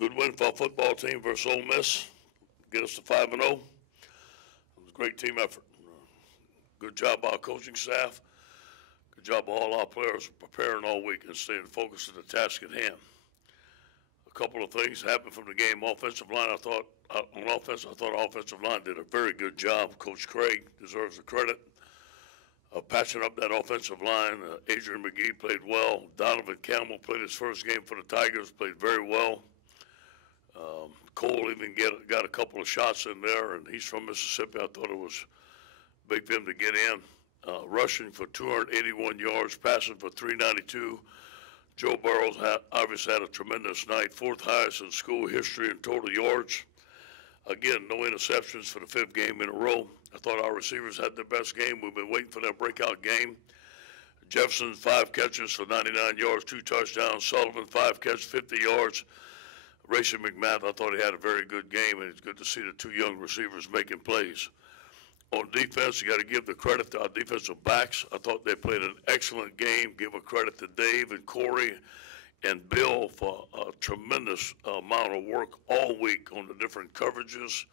Good win for our football team versus Ole Miss. Get us to 5-0. It was a great team effort. Good job by our coaching staff. Good job by all our players preparing all week and staying focused on the task at hand. A couple of things happened from the game. Offensive line, on offense, I thought our offensive line did a very good job. Coach Craig deserves the credit of patching up that offensive line. Adrian McGee played well. Donovan Campbell played his first game for the Tigers, played very well. Cole even got a couple of shots in there, and he's from Mississippi. I thought it was big for him to get in. Rushing for 281 yards, passing for 392. Joe Burrows obviously had a tremendous night, fourth highest in school history in total yards. Again, no interceptions for the fifth game in a row. I thought our receivers had their best game. We've been waiting for that breakout game. Jefferson, 5 catches for 99 yards, 2 touchdowns. Sullivan, 5 catches, 50 yards. Rayson McMath, I thought he had a very good game, and it's good to see the 2 young receivers making plays. On defense, you got to give the credit to our defensive backs. I thought they played an excellent game. Give a credit to Dave and Corey and Bill for a tremendous amount of work all week on the different coverages.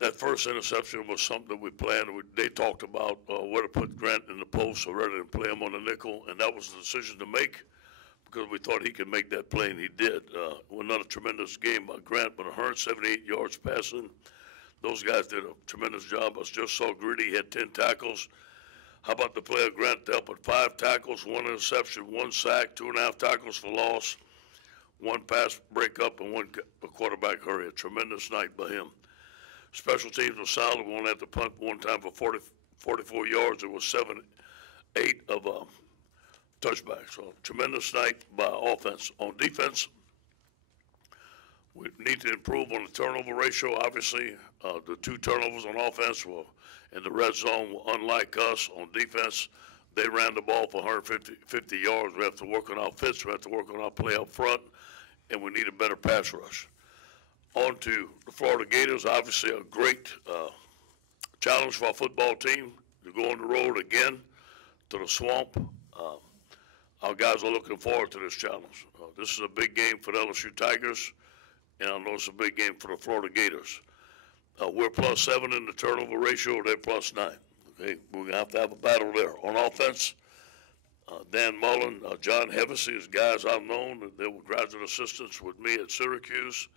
That first interception was something that we planned. They talked about where to put Grant in the post so rather than play him on the nickel, and that was the decision to make because we thought he could make that play, and he did. Not a tremendous game by Grant, but 178 yards passing. Those guys did a tremendous job. I just saw Greedy, he had 10 tackles. How about the play of Grant dealt with 5 tackles, 1 interception, 1 sack, 2.5 tackles for loss, 1 pass breakup, and 1 quarterback hurry. A tremendous night by him. Special teams were solid. We only had to punt one time for 44 yards. It was 7-8 of touchbacks. So tremendous night by offense. On defense, we need to improve on the turnover ratio. Obviously, the 2 turnovers on offense were in the red zone. Unlike us on defense, they ran the ball for 150 yards. We have to work on our fits. We have to work on our play up front, and we need a better pass rush. On to the Florida Gators. Obviously, a great challenge for our football team to go on the road again to the Swamp. Our guys are looking forward to this challenge. This is a big game for the LSU Tigers, and I know it's a big game for the Florida Gators. We're +7 in the turnover ratio. They're +9. Okay, we're going to have a battle there. On offense, Dan Mullen, John Hevesy is guys I've known. They were graduate assistants with me at Syracuse.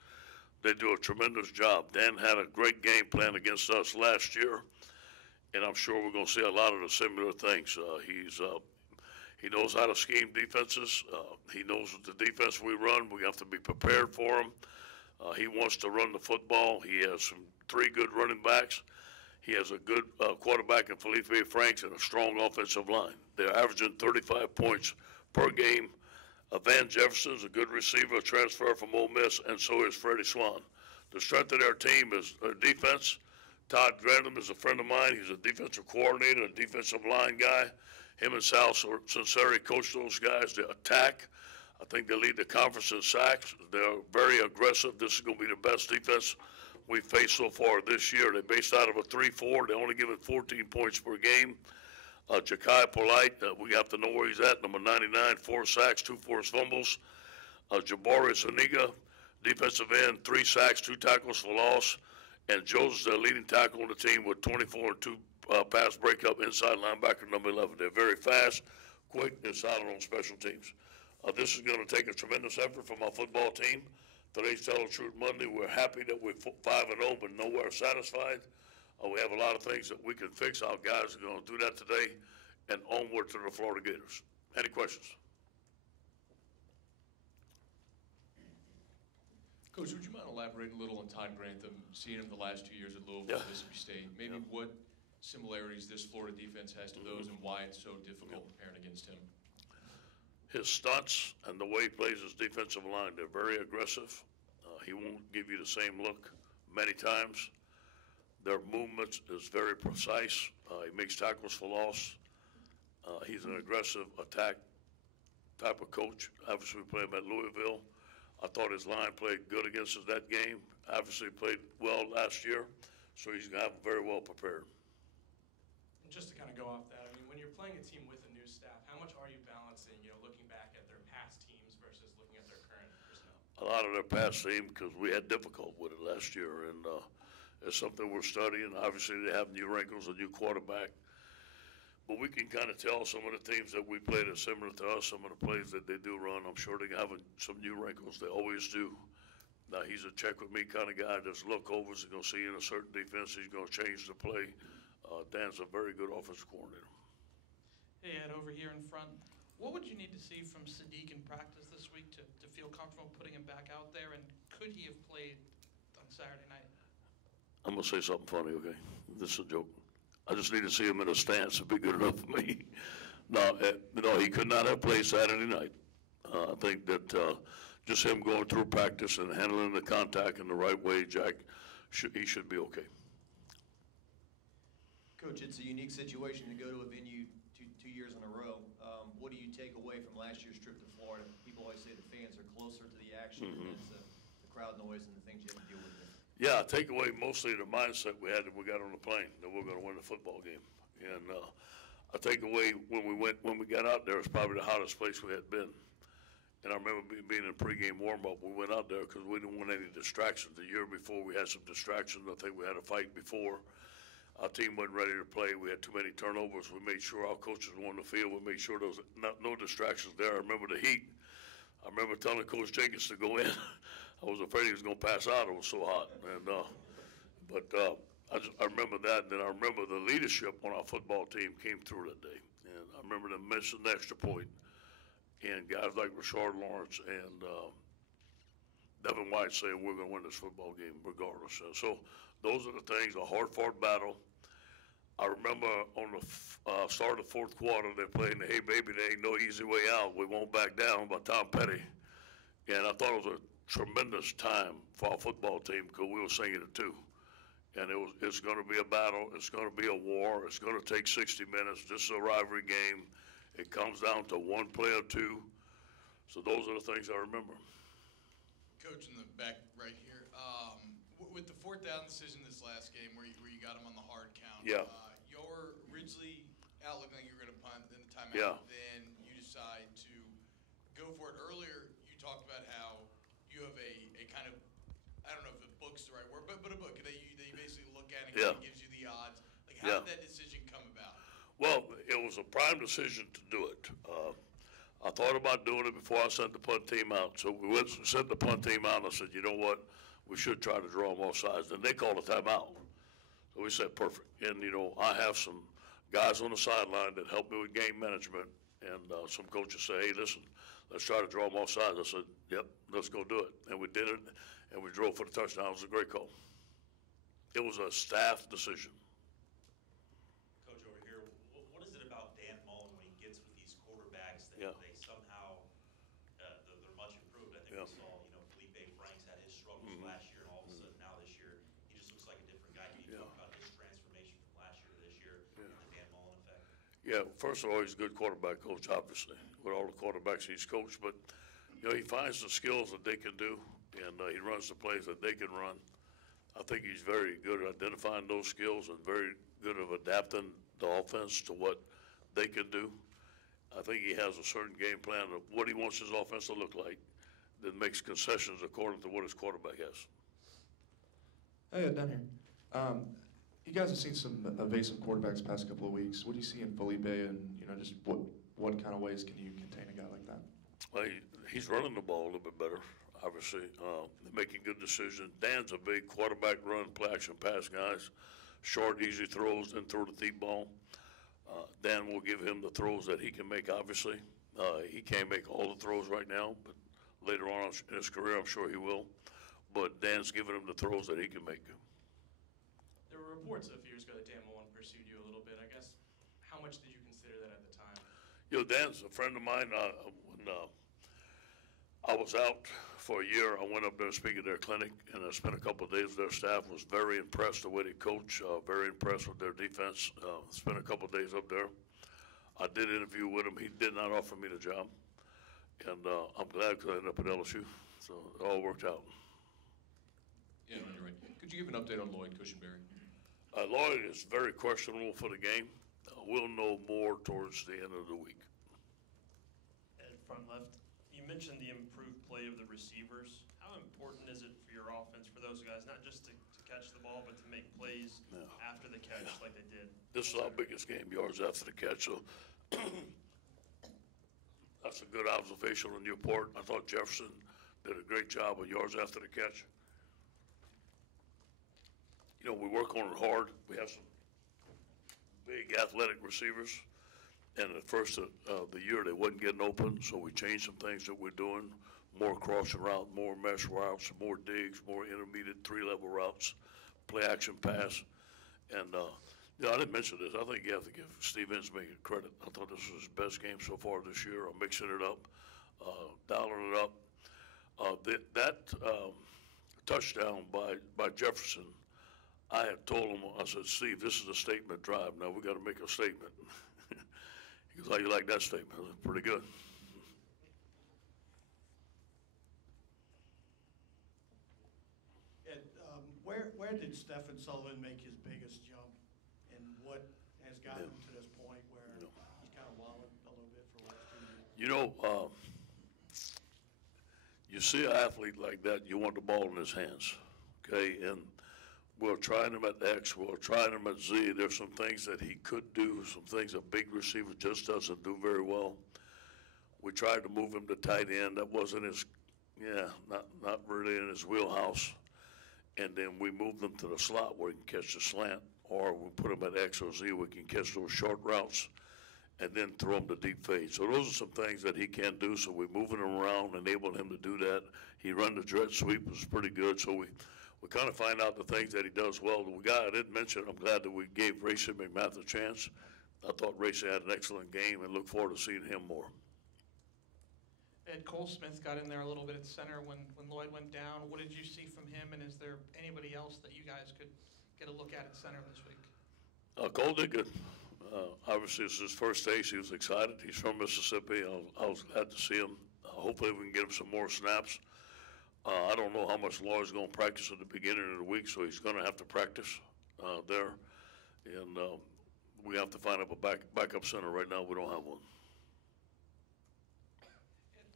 They do a tremendous job. Dan had a great game plan against us last year, and I'm sure we're going to see a lot of the similar things. He knows how to scheme defenses. He knows the defense we run. We have to be prepared for him. He wants to run the football. He has 3 good running backs. He has a good quarterback in Felipe Franks and a strong offensive line. They're averaging 35 points per game. Van Jefferson's a good receiver, a transfer from Ole Miss, and so is Freddie Swan. The strength of their team is their defense. Todd Grantham is a friend of mine. He's a defensive coordinator, a defensive line guy. Him and Sal Sinceri coach those guys. They attack. I think they lead the conference in sacks. They're very aggressive. This is going to be the best defense we've faced so far this year. They're based out of a 3-4. They only give it 14 points per game. Ja'Kai Polite, we have to know where he's at, number 99, 4 sacks, 2 forced fumbles. Jabari Zuniga, defensive end, 3 sacks, 2 tackles for loss. And Joe's the leading tackle on the team with 24 and 2 pass breakup inside linebacker, number 11. They're very fast, quick, and solid on special teams. This is going to take a tremendous effort from our football team. Today's Tell the Truth Monday. We're happy that we're 5-0, but nowhere satisfied. We have a lot of things that we can fix. Our guys are going to do that today and onward to the Florida Gators. Any questions? Coach, would you mind elaborating a little on Todd Grantham, seeing him the last 2 years at Louisville, Mississippi State? Maybe what similarities this Florida defense has to those and why it's so difficult preparing against him? His stunts and the way he plays his defensive line, they're very aggressive. He won't give you the same look many times. Their movements is very precise. He makes tackles for loss. He's an aggressive attack type of coach. Obviously, we played him at Louisville. I thought his line played good against us that game. Obviously, played well last year, so he's going to have very well prepared. And just to kind of go off that, I mean, when you're playing a team with a new staff, how much are you balancing, looking back at their past teams versus looking at their current personnel? a lot of their pass team because we had difficult with it last year, and it's something we're studying. Obviously, they have new wrinkles, a new quarterback. But we can kind of tell some of the teams that we played are similar to us, some of the plays that they do run. I'm sure they have some new wrinkles. They always do. Now, he's a check with me kind of guy. Just look over, he's going to see in a certain defense, he's going to change the play. Dan's a very good offensive coordinator. Hey, Ed, over here in front. What would you need to see from Sadiq in practice this week to feel comfortable putting him back out there? And could he have played on Saturday night? I'm going to say something funny, okay? This is a joke. I just need to see him in a stance. It'd be good enough for me. No, he could not have played Saturday night. I think that just him going through practice and handling the contact in the right way, Jack, he should be okay. Coach, it's a unique situation to go to a venue two years in a row. What do you take away from last year's trip to Florida? People always say the fans are closer to the action and it's the crowd noise and the things you have to deal with. Yeah, I take away mostly the mindset we had that we got on the plane, that we're going to win the football game. And I take away when we got out there, it's probably the hottest place we had been. And I remember being in pregame warm-up, we went out there because we didn't want any distractions. The year before, we had some distractions. I think we had a fight before. Our team wasn't ready to play. We had too many turnovers. We made sure our coaches were on the field. We made sure there was no distractions there. I remember the heat. I remember telling Coach Jenkins to go in. I was afraid he was going to pass out. It was so hot. And I remember that. And then I remember the leadership on our football team came through that day. And I remember them missing the extra point. And guys like Rashard Lawrence and Devin White saying we're going to win this football game regardless. So those are the things, a hard-fought battle. I remember on the start of the fourth quarter, they're playing the Hey Baby, there ain't no easy way out, we won't back down by Tom Petty. And I thought it was a tremendous time for our football team because we were singing it too. And it's going to be a battle, it's going to be a war, it's going to take 60 minutes. This is a rivalry game. It comes down to one play or two. So those are the things I remember. Coach, in the back right here, with the fourth down decision this last game where you got him on the hard count, Yeah. you were originally out looking like you were going to punt in the timeout. Yeah. Then you decide to go for it. Earlier, you talked about how you have a kind of, I don't know if the book's the right word, but a book that you basically look at and Yeah. kind of gives you the odds. Like, how Yeah. did that decision come about? Well, it was a prime decision to do it. I thought about doing it before I sent the punt team out. So we sent the punt team out and I said, you know what? We should try to draw them off sides. And they called a timeout. So we said, perfect. And, I have some guys on the sideline that help me with game management. And some coaches say, hey, listen, let's try to draw them off sides. I said, yep, let's go do it. And we did it, and we drove for the touchdown. It was a great call. It was a staff decision. Coach, over here, what is it about Dan Mullen when he gets with these quarterbacks that Yeah. they somehow, they're much improved? I think Yeah. we saw, Felipe Franks had his struggles last year, and all of a sudden now this year, he just looks like a different guy. Can you talk about his transformation from last year to this year, and the Dan Mullen effect? Yeah, first of all, he's a good quarterback coach, obviously, with all the quarterbacks he's coached. But, he finds the skills that they can do, and he runs the plays that they can run. I think he's very good at identifying those skills and very good at adapting the offense to what they can do. I think he has a certain game plan of what he wants his offense to look like that makes concessions according to what his quarterback has. Hey, down here. You guys have seen some evasive quarterbacks past couple of weeks. What do you see in Felipe, and just what kind of ways can you contain a guy like that? Well, he's running the ball a little bit better, obviously. Making good decisions. Dan's a big quarterback run, play action pass guys. Short, easy throws, then throw the deep ball. Dan will give him the throws that he can make, obviously. He can't make all the throws right now, but later on in his career, I'm sure he will. But Dan's giving him the throws that he can make. There were reports a few years ago that Dan Mullen pursued you a little bit. I guess, how much did you consider that at the time? Dan's a friend of mine. When I was out for a year, I went up there to speak at their clinic, and I spent a couple of days with their staff. Was very impressed the way they coach, very impressed with their defense. Spent a couple of days up there. I did an interview with him. He did not offer me the job, and I'm glad because I ended up at LSU. So it all worked out. Yeah, no, you're right. Could you give an update on Lloyd Cushenberry? Lloyd is very questionable for the game. We'll know more towards the end of the week. Ed, front left. You mentioned the improved play of the receivers. How important is it for your offense, for those guys, not just to catch the ball, but to make plays after the catch like they did? This is our biggest game, yards after the catch, so that's a good observation on your part. I thought Jefferson did a great job of yards after the catch. You know, we work on it hard. We have some big athletic receivers, and at first of the year they wasn't getting open, so we changed some things that we're doing. More crossing route, more mesh routes, more digs, more intermediate 3-level routes, play action pass. And, you know, I didn't mention this. I think you have to give Steve Ensminger credit. I thought this was his best game so far this year. I'm mixing it up, dialing it up. That touchdown by Jefferson, I had told him, I said, Steve, this is a statement drive. Now we got to make a statement. He goes, how you like that statement? I said, pretty good. Ed, where did Stephen Sullivan make his biggest jump, and what has gotten him to this point where he's kind of wallowed a little bit for the last 2 years? You know, you see an athlete like that, you want the ball in his hands, okay? And we're trying him at X, we're trying him at Z. There's some things that he could do, some things a big receiver just doesn't do very well. We tried to move him to tight end. That wasn't his, not really in his wheelhouse. And then we moved him to the slot where he can catch the slant, or we put him at X or Z, we can catch those short routes and then throw him to deep fade. So those are some things that he can do, so we're moving him around, enabling him to do that. He run the jet sweep, was pretty good, so we kind of find out the things that he does well. I didn't mention, I'm glad that we gave Racing McMath a chance. I thought Racing had an excellent game and look forward to seeing him more. Ed, Cole Smith got in there a little bit at center when Lloyd went down. What did you see from him, and is there anybody else that you guys could get a look at center this week? Cole did good. Obviously, it's his first taste. He was excited. He's from Mississippi. I was glad to see him. Hopefully, we can get him some more snaps. I don't know how much Lloyd's going to practice at the beginning of the week, so he's going to have to practice there. And we have to find up a backup center. Right now, we don't have one. Like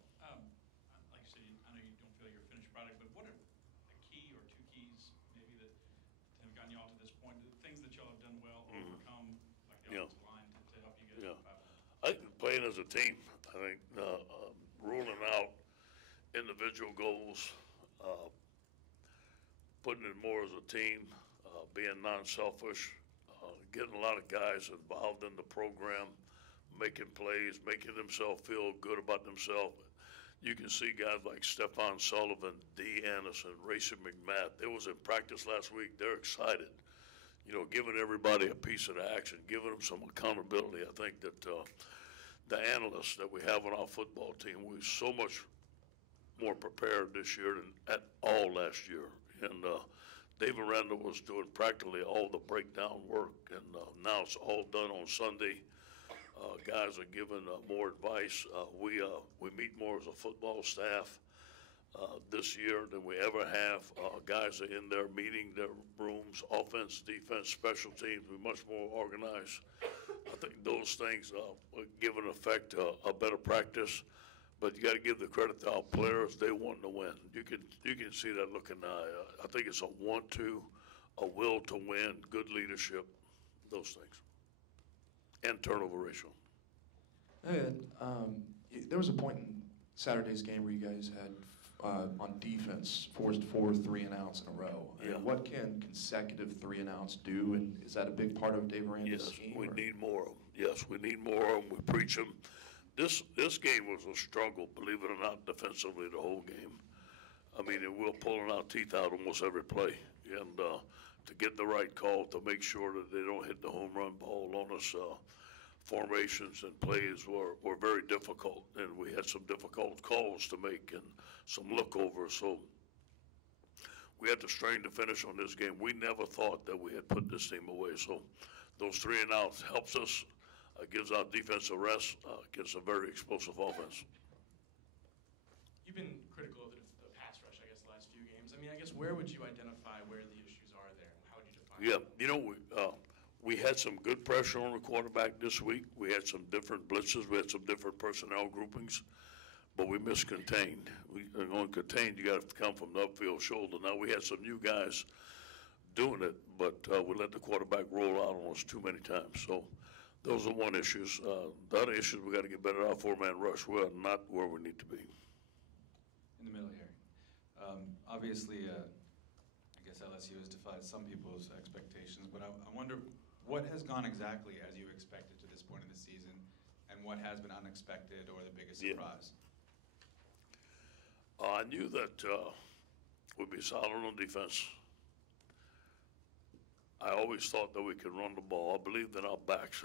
you said, I know you don't feel you're a finished product, but what are a key or 2 keys maybe that have gotten you all to this point? The things that y'all have done well, overcome, like the offensive line, to help you guys. I think playing as a team. I think ruling out individual goals, putting it more as a team, being non-selfish, getting a lot of guys involved in the program, making plays, making themselves feel good about themselves. You can see guys like Stephon Sullivan, D. Anderson, Racing McMath. They was in practice last week. They're excited. You know, giving everybody a piece of the action, giving them some accountability. I think that the analysts that we have on our football team, we're so much more prepared this year than at all last year. And David Randall was doing practically all the breakdown work, and now it's all done on Sunday. Guys are giving more advice. We meet more as a football staff this year than we ever have. Guys are in there meeting their rooms, offense, defense, special teams. We're much more organized. I think those things give an effect to a better practice. But you got to give the credit to our players. They want to win. You can see that look in the eye. I think it's a want-to, a will to win, good leadership, those things, and turnover ratio. And there was a point in Saturday's game where you guys had on defense forced 4 3-and-outs in a row. Yeah. What can consecutive 3-and-outs do? And is that a big part of Dave Aranda's scheme? We need more of them. Yes, we need more of them. We preach them. This game was a struggle, believe it or not, defensively the whole game. I mean, we're pulling our teeth out almost every play. And to get the right call, to make sure that they don't hit the home run ball on us, formations and plays were very difficult. And we had some difficult calls to make and some lookovers. So we had to strain to finish on this game. We never thought that we had put this team away. So those 3-and-outs helps us. Gives our defense a rest, gives a very explosive offense. You've been critical of the pass rush, I guess, the last few games. I mean, I guess where would you identify where the issues are there? How would you define them? You know, we had some good pressure on the quarterback this week. We had some different blitzes. We had some different personnel groupings. but we missed contained. We are going contained. You got to come from the upfield shoulder. Now we had some new guys doing it, but we let the quarterback roll out on us too many times. So those are one issues. The other issues, we got to get better at our four-man rush. We're not where we need to be. In the middle here. Obviously, I guess LSU has defied some people's expectations, but I wonder what has gone exactly as you expected to this point in the season, and what has been unexpected or the biggest surprise? I knew that we'd be solid on defense. I always thought that we could run the ball. I believe that our backs,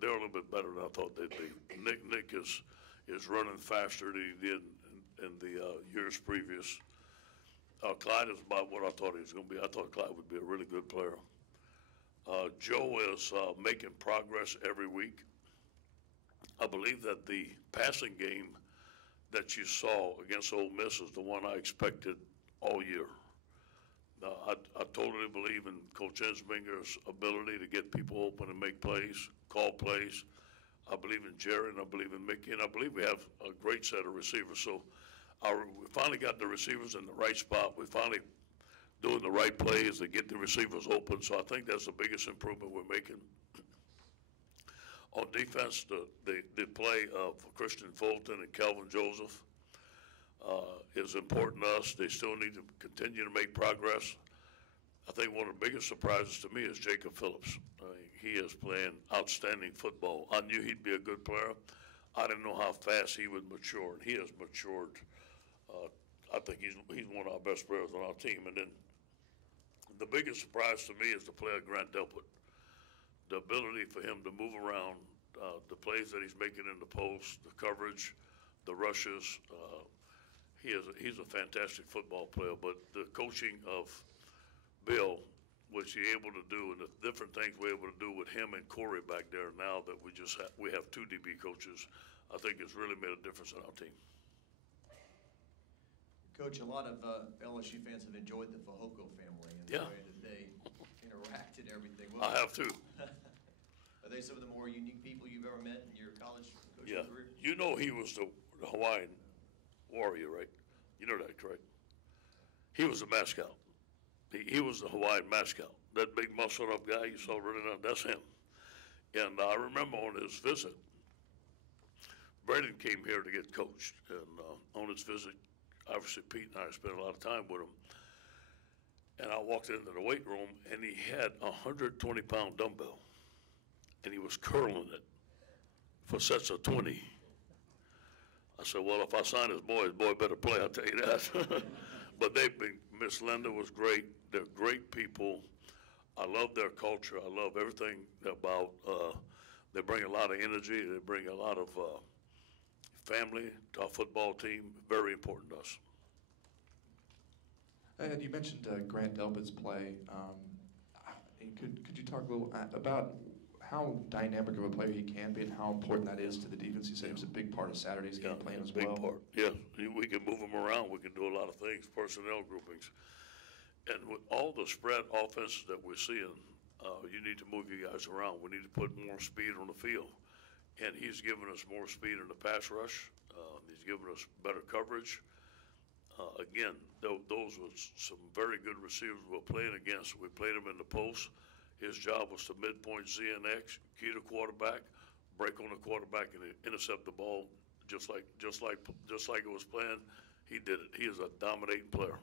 they're a little bit better than I thought they'd be. Nick is running faster than he did in the years previous. Clyde is about what I thought he was going to be. I thought Clyde would be a really good player. Joe is making progress every week. I believe that the passing game that you saw against Ole Miss is the one I expected all year. I totally believe in Coach Ensminger's ability to get people open and make plays, call plays. I believe in Jerry, and I believe in Mickey, and I believe we have a great set of receivers. So we finally got the receivers in the right spot. We finally doing the right plays to get the receivers open. So I think that's the biggest improvement we're making. On defense, the play of Christian Fulton and Calvin Joseph is important to us. They still need to continue to make progress. I think one of the biggest surprises to me is Jacob Phillips. He is playing outstanding football. I knew he'd be a good player. I didn't know how fast he would mature, and he has matured. I think he's one of our best players on our team. And then the biggest surprise to me is the play of Grant Delpit. The ability for him to move around, the plays that he's making in the post, the coverage, the rushes. He's a fantastic football player. But the coaching of Bill, what he's able to do, and the different things we're able to do with him and Corey back there now that we have two DB coaches, I think it's really made a difference in our team. Coach, a lot of LSU fans have enjoyed the Fehoko family and the way that they interact and everything. I have too. Are they some of the more unique people you've ever met in your college coaching career? You know he was the Hawaiian warrior, right? You know that, right? He was the mascot. He was the Hawaiian mascot. That big muscled up guy you saw running out, that's him. And I remember on his visit, Braden came here to get coached. And on his visit, obviously Pete and I spent a lot of time with him. And I walked into the weight room, and he had a 120-pound dumbbell. And he was curling it for sets of 20. I said, well, if I sign his boy better play, I'll tell you that. But Miss Linda was great. They're great people. I love their culture. I love everything about, they bring a lot of energy. They bring a lot of family to our football team. Very important to us. And you mentioned Grant Delpit's play. Could you talk a little about how dynamic of a player he can be and how important that is to the defense? You said he was a big part of Saturday's game plan as well. Big part, yeah. We can move him around. We can do a lot of things, personnel groupings. And with all the spread offenses that we're seeing, you need to move you guys around. We need to put more speed on the field. And he's given us more speed in the pass rush. He's given us better coverage. Again, those were some very good receivers we were playing against. We played them in the post. His job was to midpoint Z and X, key the quarterback, break on the quarterback, and intercept the ball just like it was planned. He did it. He is a dominating player.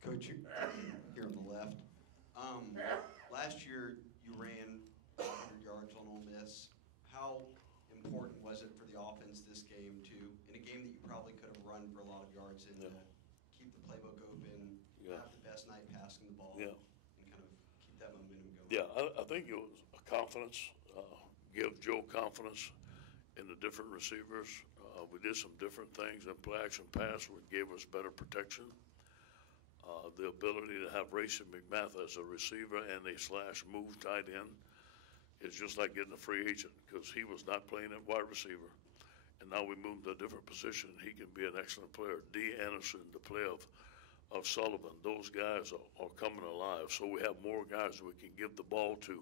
Coach, here on the left. Last year you ran 100 yards on Ole Miss. How important was it for the offense this game in a game that you probably could have run for a lot of yards in to keep the playbook open, have the best night passing the ball, and kind of keep that momentum going? Yeah, I think it was a confidence, give Joe confidence in the different receivers. We did some different things in play action pass, which gave us better protection. The ability to have Racing McMath as a receiver and a slash move tight end is just like getting a free agent because he was not playing at wide receiver. And now we moved to a different position. He can be an excellent player. D. Anderson, the play of Sullivan, those guys are coming alive. So we have more guys we can give the ball to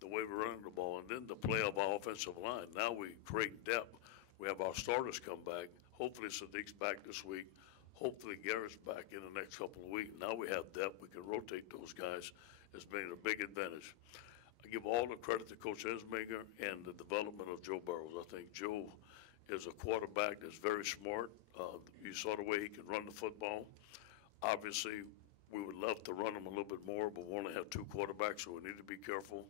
the way we're running the ball. And then the play of our offensive line. Now we create depth We have our starters come back. Hopefully Sadiq's back this week. Hopefully Garrett's back in the next couple of weeks. Now we have depth. We can rotate those guys. It's been a big advantage. I give all the credit to Coach Esminger and the development of Joe Burrows. I think Joe is a quarterback that's very smart. You saw the way he can run the football. Obviously, we would love to run him a little bit more, but we only have 2 quarterbacks, so we need to be careful.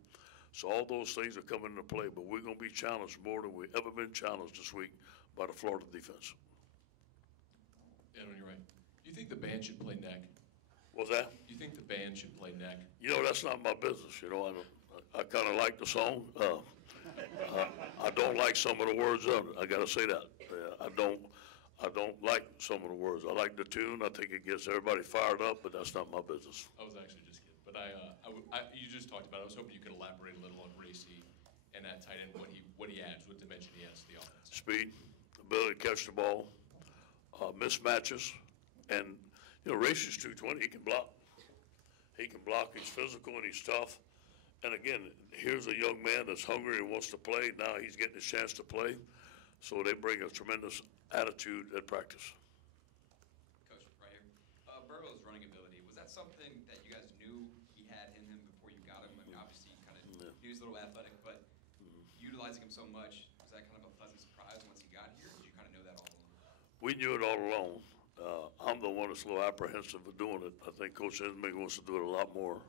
So all those things are coming into play, but we're going to be challenged more than we've ever been challenged this week by the Florida defense. Ed, on your right. Do you think the band should play neck? What's that? Do you think the band should play neck? You know, that's not my business. You know, I kind of like the song. I don't like some of the words of it. I got to say that. I don't like some of the words. I like the tune. I think it gets everybody fired up, but that's not my business. I was actually just kidding, but you just talked about it. I was hoping you could elaborate a little on Racy and that tight end, what he adds, what dimension he adds to the offense. Speed, ability to catch the ball, mismatches, and you know, Racy's 220. He can block. He can block. He's physical and he's tough. And again, here's a young man that's hungry and wants to play. Now he's getting a chance to play. So they bring a tremendous attitude at practice. Coach, right here. Burrow's running ability, was that something that you guys knew he had in him before you got him? I mean, obviously you kind of knew he was a little athletic, but utilizing him so much, was that kind of a pleasant surprise once he got here? Or did you kind of know that all along? We knew it all along. I'm the one that's a little apprehensive of doing it. I think Coach Esminger wants to do it a lot more.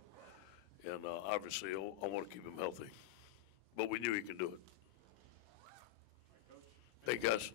And obviously, I want to keep him healthy. But we knew he can do it. Thank you, guys.